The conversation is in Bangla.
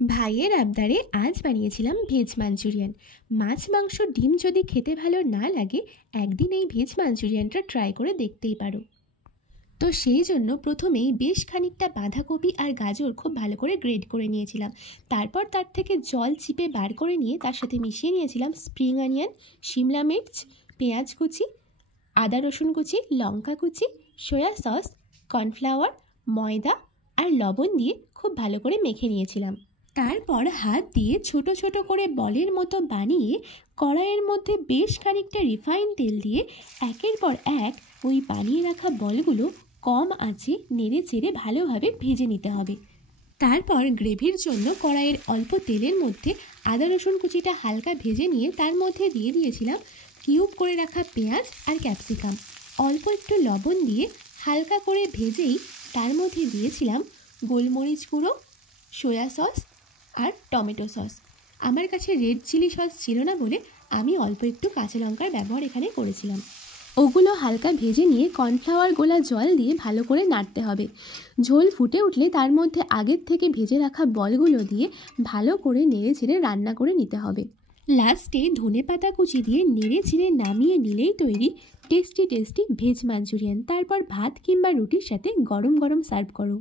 ভাইয়ের আবদারে আজ বানিয়েছিলাম ভেজ মাঞ্চুরিয়ান। মাছ মাংস ডিম যদি খেতে ভালো না লাগে, একদিন এই ভেজ মাঞ্চুরিয়ানটা ট্রাই করে দেখতেই পারো। তো সেই জন্য প্রথমেই বেশ খানিকটা বাঁধাকপি আর গাজর খুব ভালো করে গ্রেড করে নিয়েছিলাম। তারপর তার থেকে জল চিপে বার করে নিয়ে তার সাথে মিশিয়ে নিয়েছিলাম স্প্রিং অনিয়ন, শিমলা মির্চ, পেঁয়াজ কুচি, আদা রসুন কুচি, লঙ্কা কুচি, সয়া সস, কর্নফ্লাওয়ার, ময়দা আর লবণ দিয়ে খুব ভালো করে মেখে নিয়েছিলাম। তারপর হাত দিয়ে ছোট ছোট করে বলের মতো বানিয়ে কড়াইয়ের মধ্যে বেশ খানিকটা রিফাইন তেল দিয়ে একের পর এক ওই বানিয়ে রাখা বলগুলো কম আঁচে নেড়ে চেড়ে ভালোভাবে ভেজে নিতে হবে। তারপর গ্রেভির জন্য কড়াইয়ের অল্প তেলের মধ্যে আদা রসুন কুচিটা হালকা ভেজে নিয়ে তার মধ্যে দিয়ে দিয়েছিলাম কিউব করে রাখা পেঁয়াজ আর ক্যাপসিকাম। অল্প একটু লবণ দিয়ে হালকা করে ভেজেই তার মধ্যে দিয়েছিলাম গোলমরিচ গুঁড়ো, সয়া সস আর টমেটো সস। আমার কাছে রেড চিলি সস ছিল না বলে আমি অল্প একটু কাঁচা লঙ্কার ব্যবহার এখানে করেছিলাম। ওগুলো হালকা ভেজে নিয়ে কর্নফ্লাওয়ার গোলা জল দিয়ে ভালো করে নাড়তে হবে। ঝোল ফুটে উঠলে তার মধ্যে আগের থেকে ভেজে রাখা বলগুলো দিয়ে ভালো করে নেড়ে চেড়ে রান্না করে নিতে হবে। লাস্টে ধনেপাতা কুচি দিয়ে নেড়ে চেড়ে নামিয়ে নিলেই তৈরি টেস্টি টেস্টি ভেজ মাঞ্চুরিয়ান। তারপর ভাত কিংবা রুটির সাথে গরম গরম সার্ভ করো।